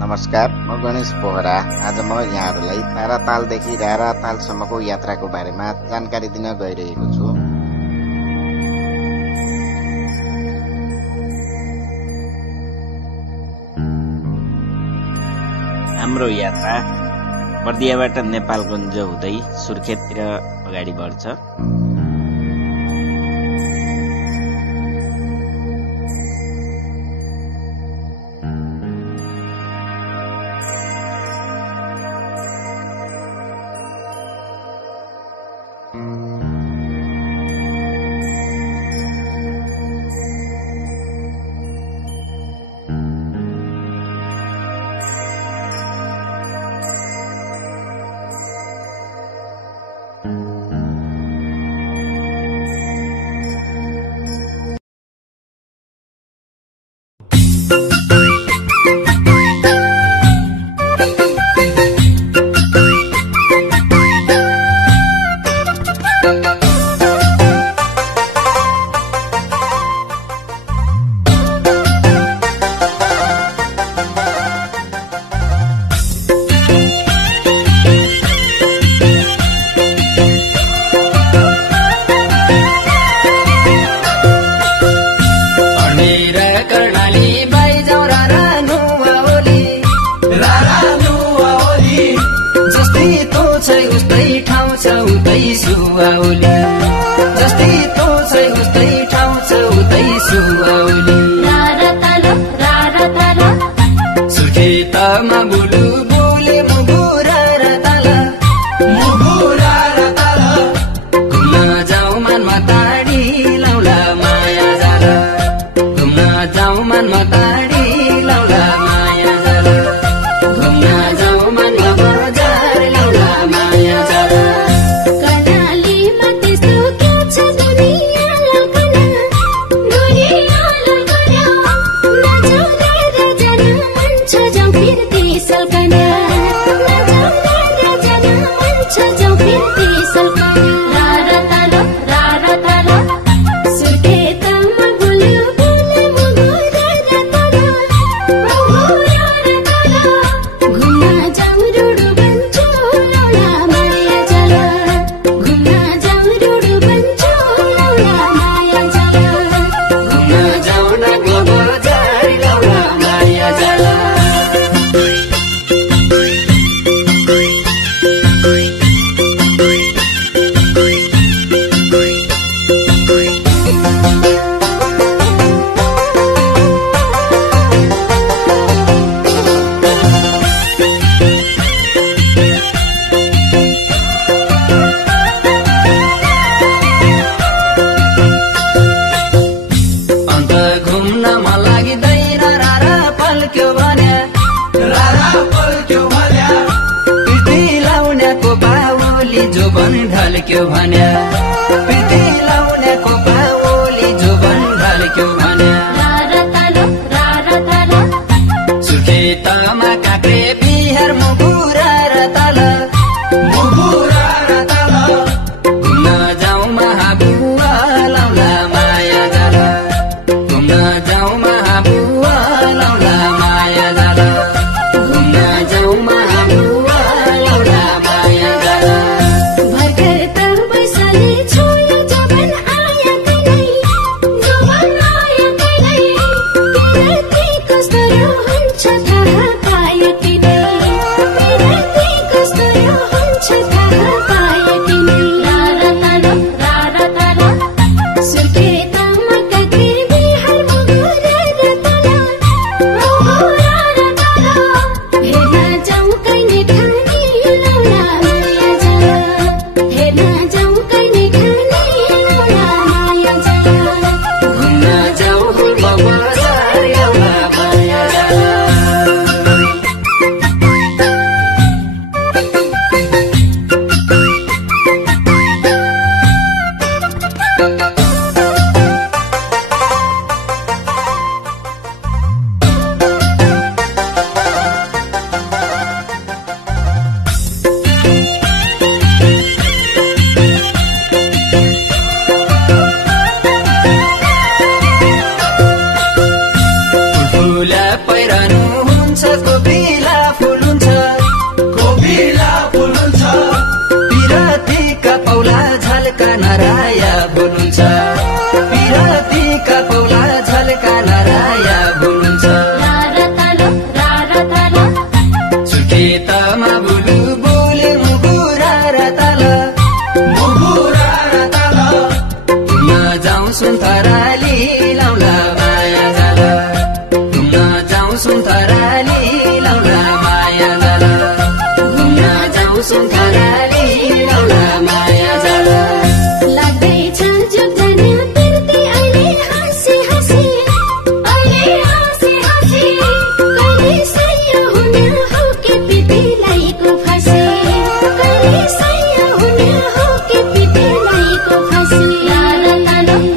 नमस्कार, म गणेश बोहरा। आज म यहाँहरूलाई तारातालदेखि रारातालसम्मको यात्राको बारेमा जानकारी दिन गइरहेको छु। हाम्रो यात्रा बर्दियाबाट नेपालगञ्ज हुँदै सुर्खेततिर अगाडि बढ्छ। कोपिला फुल हुन्छ पिरतीका पौला झल्का नराया बोल्नुहुन्छ पिरतीका पौला झल्का नराया बोल्नुहुन्छ सुर्खेतमा बुलु बोले मुगुरा र ताल घुम्न जाउँ सुन्तराली लाउला माया जाल घुम्न जाउँ सुन्तराली लाउला माया जाल घुम्न जाउँ सुन्तराली लाउला माया जाल लाग्दैछ जुग्दैन तिर्ती अहिले हाँसी हाँसी कहिले सय हुन हो के पिपीलाइको फाँसी कहिले सय हुन हो के पिपीलाइको फाँसी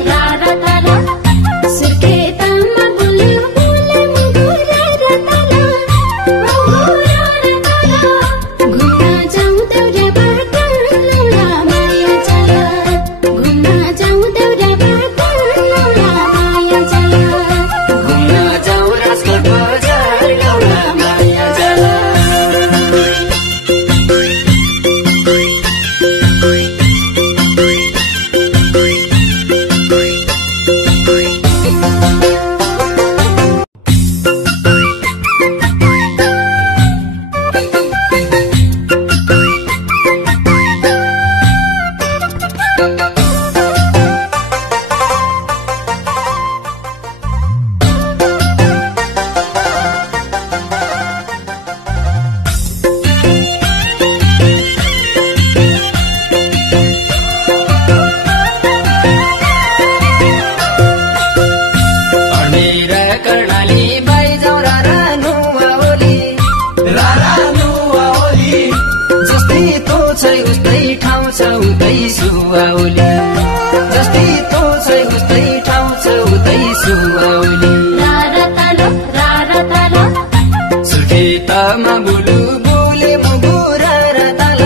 रारा ताला सुर्खेतमा बोल्यो बोले मुगुरा र ताला घुम्न जाउँ देउरे बाटो लौला माया जाल घुम्न जाउँ देउरे बाटो लौला माया जाल घुम्न जाउँ राजकोट बजार लौला माया जाल अडेर कर्णाली बाइजाउँ रारा नुवाओली जस्तै तो छै उस्तै ठाउँ छ उतै सुवाओली जस्तै तो छै उस्तै ठाउँ छ उतै सुवाओली रारा ताला सुर्खेतमा बुलु बोले मुगुरा र ताल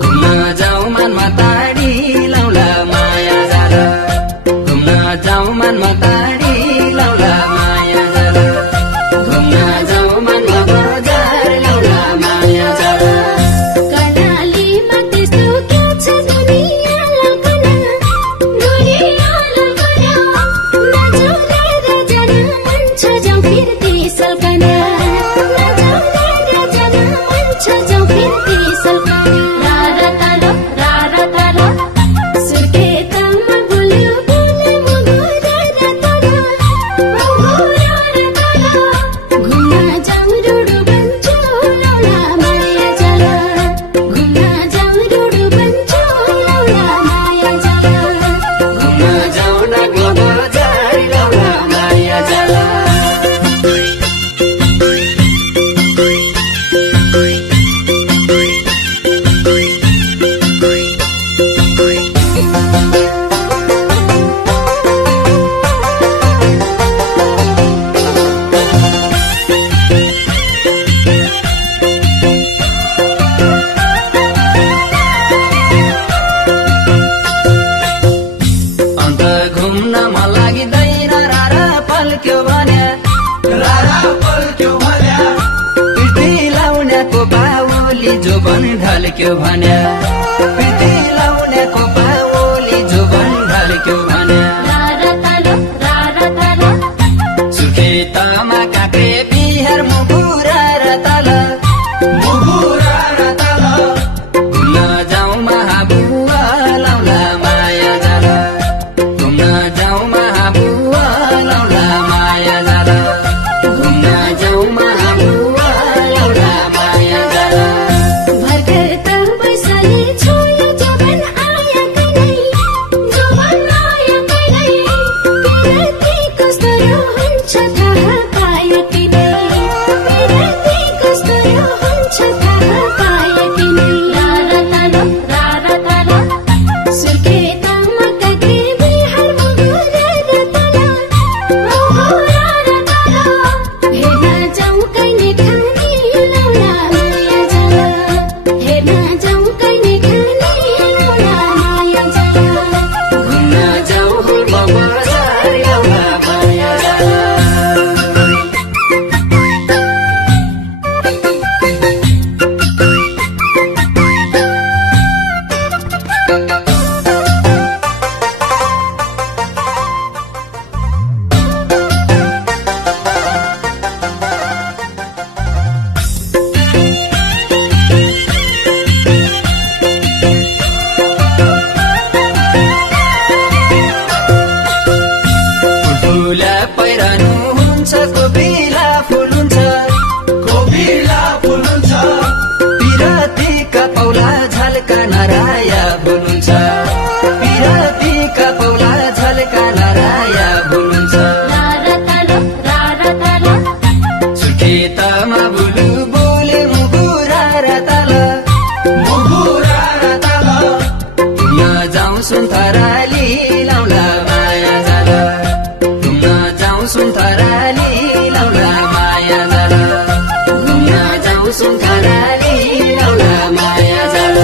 घुम्न जाउँ मनमा ताडी लाउला माया जाल घुम्न जाउँ मनमा ताडी लाउला माया जाल घुम्न जाउँ मनमा बजार लाउला माया जाल कर्णालीमा त्यस्तो के छ दुनिया लगना नजाउला र जान मन छ जाउँ फिर्ती सल्कना नजाउला र जान मन छ जाउँ फिर्ती सल्कना रारा ताला सुर्खेतमा बोल्यो बोले मुगुरा र ताला घुम्न जाउँ डुडु बन्चो लौला माया जाल घुम्न जाउँ डुडु बन्चो लौला माया जाल घुम्न जाउँ नाग्लो बजार लौला माया जाल अन्त घुम्न मन लागिँदैन रारा पल्क्यो भन्या पिर्ती लाउनेको बाउली जोबन ढल्क्यो भन्या पिर्ती लाउनेको बाउली जोबन ढल्क्यो भन्या रारा ताला सुर्खेतमा काँक्रे बिहार मुगुरा र ताल घुम्न जाउँ महाबुवा लाउला माया जाल घुम्न जाउँ महाबुवा लाउला माया जाल घुम्न जाउँ महाबुवा लाउला माया जाल भर्खर त वैशाली छोयो जोबन आया कनै पिरती कस्तो हुन्छ थाहा पायो कि नै कोपिला फुल हुन्छ पिरतीका पौला झल्का नराया भुल्नुहुन्छ पिरतीका पौला झल्का नराया भुल्नुहुन्छ सुर्खेतमा बुलु बोले मुगुरा र ताल घुम्न जाउँ सुन्तराली लाउला माया जाल घुम्न जाउँ सुन्तराली लाउला माया जाल घुम्न जाउँ सुन्तराली लाउला माया जाल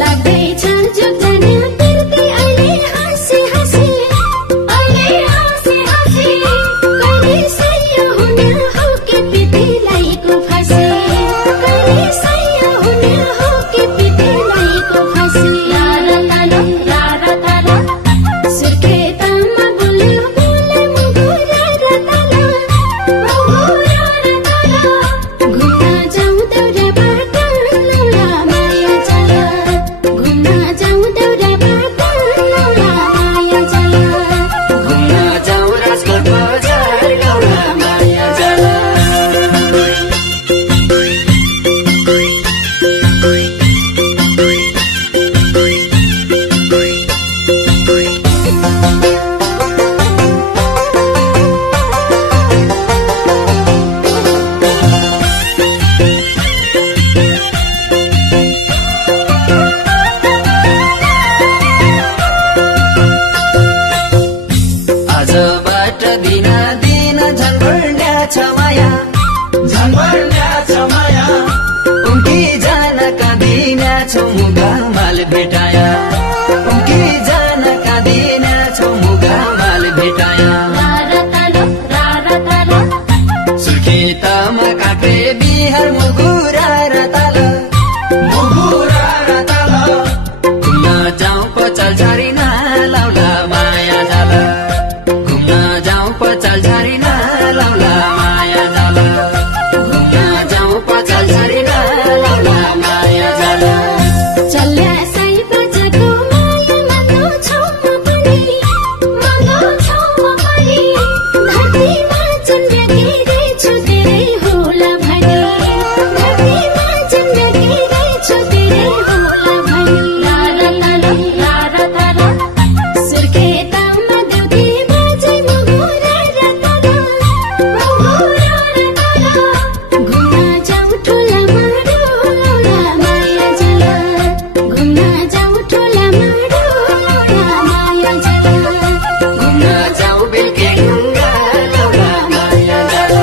लाग्दैछ जुग जाने तिर्ती अहिले हाँसी हाँसी कहिले सय हुन हो के पितीलाईको फाँसी कहिले सय हुन हो के पितीलाईको फाँसी रारा ताल सुर्खेतमा बोल्यो बोले मुगुरा र ताल घुम्न जाउँ देउरा बाटो लाउला माया जाल घुम्न जाउँ देउरा बाटो लाउला माया जाल घुम्न जाउँ राजकोट बजार लाउला माया जाल आजबाट दिन दिन झन्बर्ण्या छ माया उम्की जान काँदिन्या छौ मुगा माल भेटाया उम्की जान काँदिन्या छौ मुगा माल भेटाया रारा ताल सुर्खेतमा काँक्रे बिहार मुगुरा र ताल घुम्न जाउँ पचाल झारी लाउला माया जाल घुम्न जाउँ पचाल झारी लाउला माया जाल घुम्न जाउँ पचाल झारी लाउला माया जाल चल्या साई बजाको माया माग्नु छौ म पनि धरतीमा जन्मेकी छु तेरै होला भने धरतीमा जन्मेकी छु तेरै होला भने रारा ताल सुर्खेतमा देउकी बाजे मुगुरा र ताल घुम्न जाउँ ठुला माडो लाउला माया जाल घुम्न जाउँ ठुला माडो लाउला माया जाल घुम्न जाउँ बेलुकी ढुङ्गा लाउला माया जाल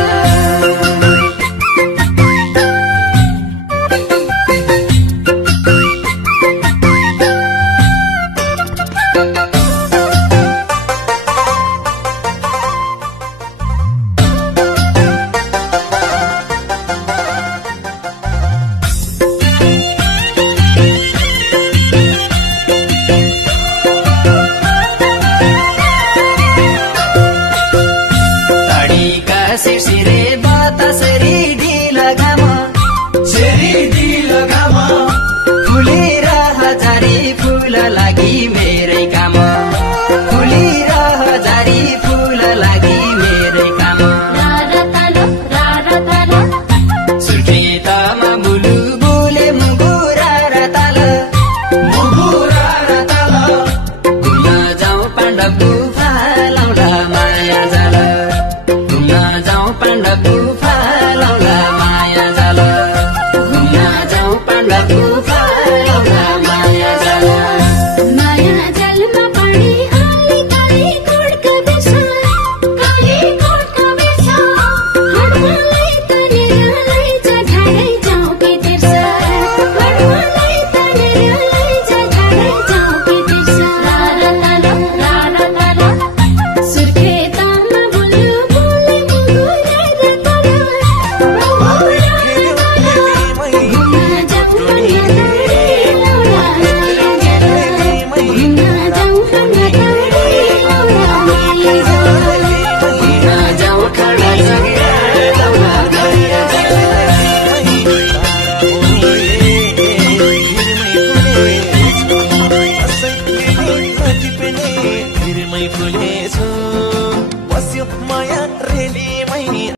टाढीका शिरशिरे बतासरी ढिला घाम फुलेर हजारी फुल लागि मेरै काम फुलेर हजारी फुल लागि मेरै काम रारा ताल सुर्खेतमा बुलु बोले मुगुरा र ताल घुम्न जाउँ पाण्डव गुफा लाउला माया जाल घुम्न जाउँ पाण्डव गुफा लाउला माया जाल घुम्न जाउँ पाण्डव गुफा लाउला माया जाल माया जालमा पानी आली काली कोडका बेस हडमालाई तनेर लैजा झाडै जाउँ के तिर्स हडमालाई तनेर लैजा झाडै जाउँ के तिर्स रारा ताल सुर्खेतमा बोल्यो बोले मुगुरा र ताल घुम्न जाउँ फुलेछु बस्यो माया